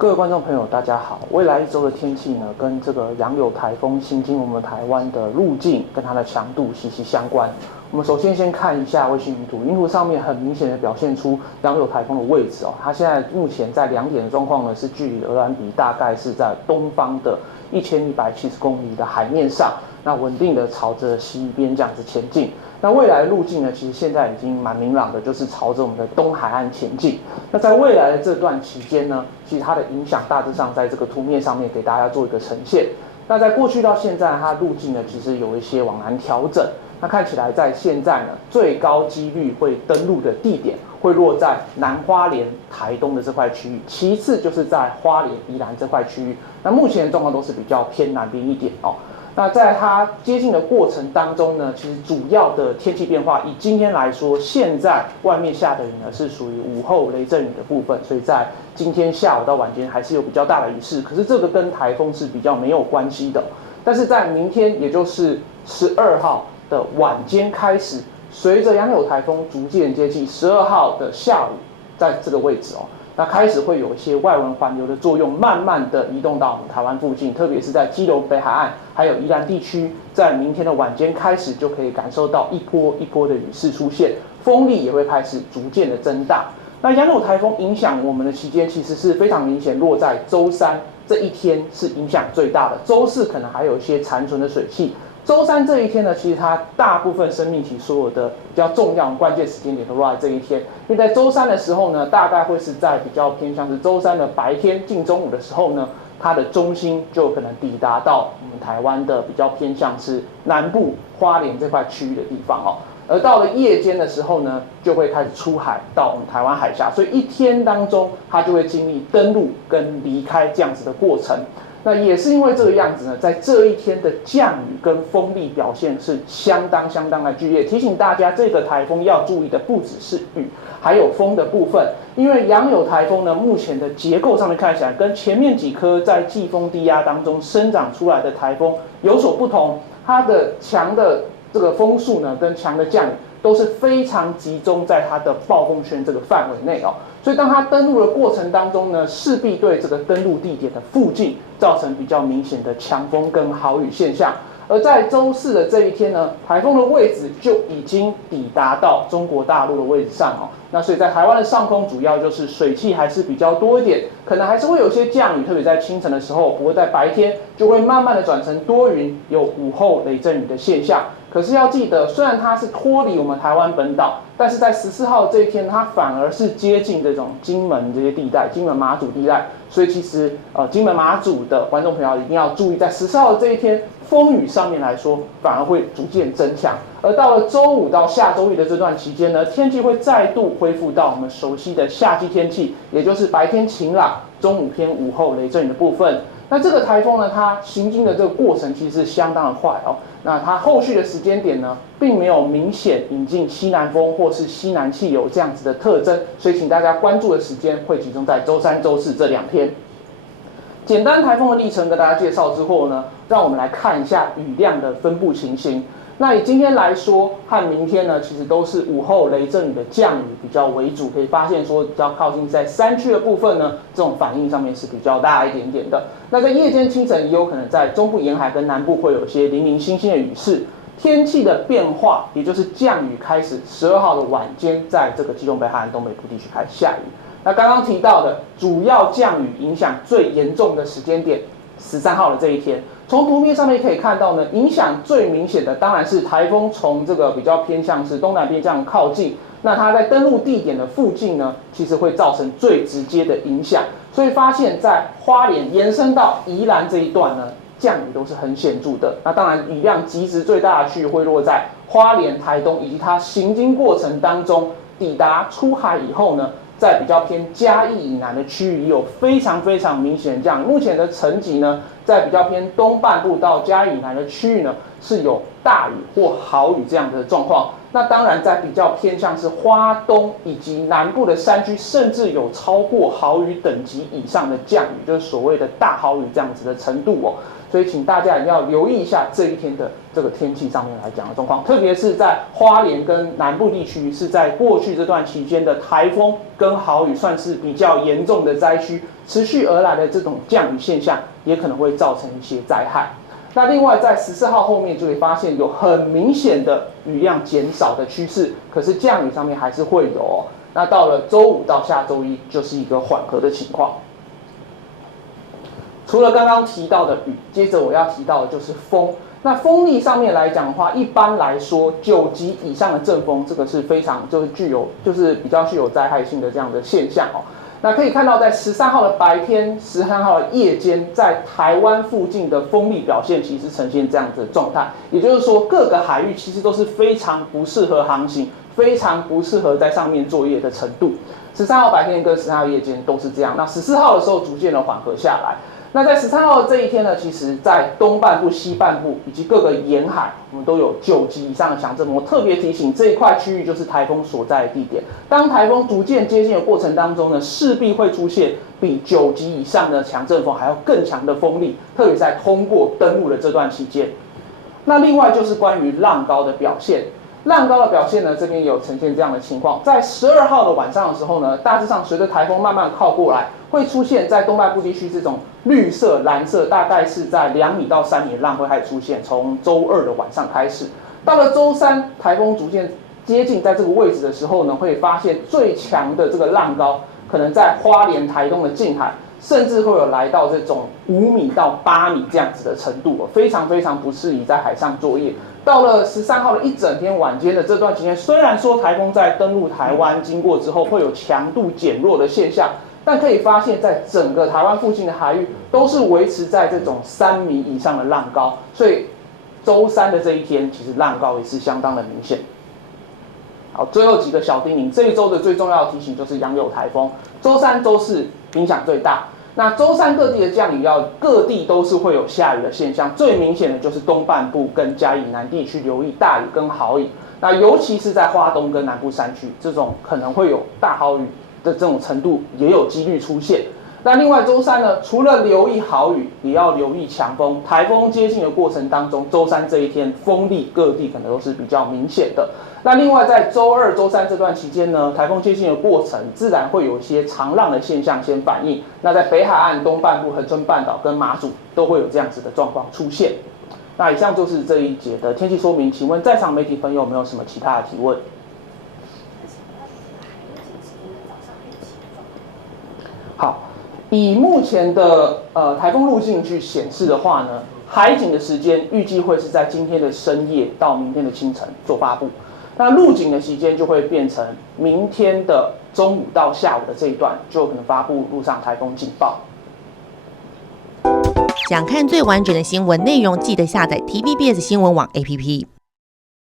各位观众朋友，大家好。未来一周的天气呢，跟这个洋流台风行经我们台湾的路径跟它的强度息息相关。我们首先先看一下卫星云图，云图上面很明显的表现出洋流台风的位置哦。它现在目前在2点的状况呢，是距离鹅銮鼻大概是在东方的1170公里的海面上，那稳定的朝着西边这样子前进。那未来的路径呢，其实现在已经蛮明朗的，就是朝着我们的东海岸前进。那在未来的这段期间呢，其实它的影响大致上在这个图面上面给大家做一个呈现。那在过去到现在，它的路径呢，其实有一些往南调整。那看起来在现在呢，最高几率会登陆的地点会落在南花莲、台东的这块区域，其次就是在花莲、宜兰这块区域。那目前的状况都是比较偏南边一点哦。那在它接近的过程当中呢，其实主要的天气变化，以今天来说，现在外面下的雨呢是属于午后雷阵雨的部分，所以在今天下午到晚间还是有比较大的雨势，可是这个跟台风是比较没有关系的。但是在明天，也就是12号的晚间开始，随着洋流台风逐渐接近12号的下午，在这个位置哦。那开始会有一些外围环流的作用，慢慢的移动到我们台湾附近，特别是在基隆北海岸还有宜兰地区，在明天的晚间开始就可以感受到一波一波的雨势出现，风力也会开始逐渐的增大。那洋流台风影响我们的期间其实是非常明显，落在周三这一天是影响最大的，周四可能还有一些残存的水汽。周三这一天呢，其实它大部分生命体所有的比较重要关键时间点都落在这一天，因为在周三的时候呢，大概会是在比较偏向是周三的白天近中午的时候呢，它的中心就可能抵达到我们台湾的比较偏向是南部花莲这块区域的地方哦。而到了夜间的时候呢，就会开始出海到我们台湾海峡，所以一天当中它就会经历登陆跟离开这样子的过程。那也是因为这个样子呢，在这一天的降雨跟风力表现是相当的剧烈。提醒大家，这个台风要注意的不只是雨，还有风的部分。因为洋流台风呢，目前的结构上面看起来跟前面几颗在季风低压当中生长出来的台风有所不同，它的强的这个风速呢，跟强的降雨都是非常集中在它的暴风圈这个范围内哦。所以当它登陆的过程当中呢，势必对这个登陆地点的附近造成比较明显的强风跟豪雨现象。而在周四的这一天呢，台风的位置就已经抵达到中国大陆的位置上哦。那所以在台湾的上空，主要就是水汽还是比较多一点，可能还是会有些降雨，特别在清晨的时候。不过在白天就会慢慢的转成多云，有午后雷阵雨的现象。可是要记得，虽然它是脱离我们台湾本岛，但是在14号这一天，它反而是接近这种金门这些地带，金门马祖地带。所以其实金门马祖的观众朋友一定要注意，在14号的这一天，风雨上面来说，反而会逐渐增强。而到了周五到下周一的这段期间呢，天气会再度恢复到我们熟悉的夏季天气，也就是白天晴朗，中午偏午后雷阵雨的部分。那这个台风呢，它行经的这个过程其实是相当的快哦。那它后续的时间点呢，并没有明显引进西南风或是西南气流这样子的特征，所以请大家关注的时间会集中在周三、周四这2天。简单台风的历程跟大家介绍之后呢，让我们来看一下雨量的分布情形。那以今天来说和明天呢，其实都是午后雷阵雨的降雨比较为主，可以发现说比较靠近在山区的部分呢，这种反应上面是比较大一点点的。那在夜间清晨也有可能在中部沿海跟南部会有一些零零星星的雨势。天气的变化，也就是降雨开始12号的晚间，在这个基隆北海岸东北部地区开始下雨。那刚刚提到的主要降雨影响最严重的时间点，13号的这一天。从图片上面可以看到呢，影响最明显的当然是台风从这个比较偏向是东南边这样靠近，那它在登陆地点的附近呢，其实会造成最直接的影响。所以发现，在花莲延伸到宜兰这一段呢，降雨都是很显著的。那当然，雨量极值最大的区域会落在花莲、台东，以及它行经过程当中抵达出海以后呢，在比较偏嘉义以南的区域也有非常明显的降雨。目前的层级呢，在比较偏东半部到嘉义以南的区域呢，是有大雨或豪雨这样的状况。那当然，在比较偏向是花东以及南部的山区，甚至有超过豪雨等级以上的降雨，就是所谓的大豪雨这样子的程度哦。所以请大家一定要留意一下这一天的这个天气上面来讲的状况，特别是在花莲跟南部地区，是在过去这段期间的台风跟豪雨算是比较严重的灾区，持续而来的这种降雨现象，也可能会造成一些灾害。那另外在14号后面就会发现有很明显的雨量减少的趋势，可是降雨上面还是会有哦。那到了周5到下周1就是一个缓和的情况。除了刚刚提到的雨，接着我要提到的就是风。那风力上面来讲的话，一般来说9级以上的阵风，这个是非常就是比较具有灾害性的这样的现象哦。那可以看到，在13号的白天、13号的夜间，在台湾附近的风力表现其实呈现这样子的状态，也就是说，各个海域其实都是非常不适合航行、非常不适合在上面作业的程度。13号白天跟13号夜间都是这样。那14号的时候逐渐的缓和下来。那在13号这一天呢，其实在东半部、西半部以及各个沿海，我们都有9级以上的强阵风。我特别提醒，这一块区域就是台风所在的地点。当台风逐渐接近的过程当中呢，势必会出现比9级以上的强阵风还要更强的风力，特别在通过登陆的这段期间。那另外就是关于浪高的表现。浪高的表现呢，这边也有呈现这样的情况。在12号的晚上的时候呢，大致上随着台风慢慢靠过来，会出现在东半部地区这种绿色、蓝色，大概是在2米到3米的浪会开始出现。从周2的晚上开始，到了周3，台风逐渐接近在这个位置的时候呢，会发现最强的这个浪高可能在花莲、台东的近海，甚至会有来到这种5米到8米这样子的程度，非常非常不适宜在海上作业。到了13号的一整天晚间的这段期间，虽然说台风在登陆台湾经过之后会有强度减弱的现象，但可以发现在整个台湾附近的海域都是维持在这种3米以上的浪高，所以周3的这一天其实浪高也是相当的明显。好，最后几个小叮咛，这一周的最重要的提醒就是洋有台风，周3、周4影响最大。那周3各地的降雨各地都是会有下雨的现象，最明显的就是东半部跟嘉义南地区留意大雨跟豪雨。那尤其是在花东跟南部山区，这种可能会有大豪雨的这种程度也有几率出现。那另外周3呢，除了留意豪雨，也要留意强风。台风接近的过程当中，周3这一天风力各地可能都是比较明显的。那另外在周2、周3这段期间呢，台风接近的过程，自然会有一些长浪的现象先反应。那在北海岸、东半部、恒春半岛跟马祖都会有这样子的状况出现。那以上就是这一节的天气说明，请问在场媒体朋友有没有什么其他的提问？好。以目前的台风路径去显示的话呢，海警的时间预计会是在今天的深夜到明天的清晨做发布，那陆警的时间就会变成明天的中午到下午的这一段，就可能发布陆上台风警报。想看最完整的新闻内容，记得下载 TVBS 新闻网 APP。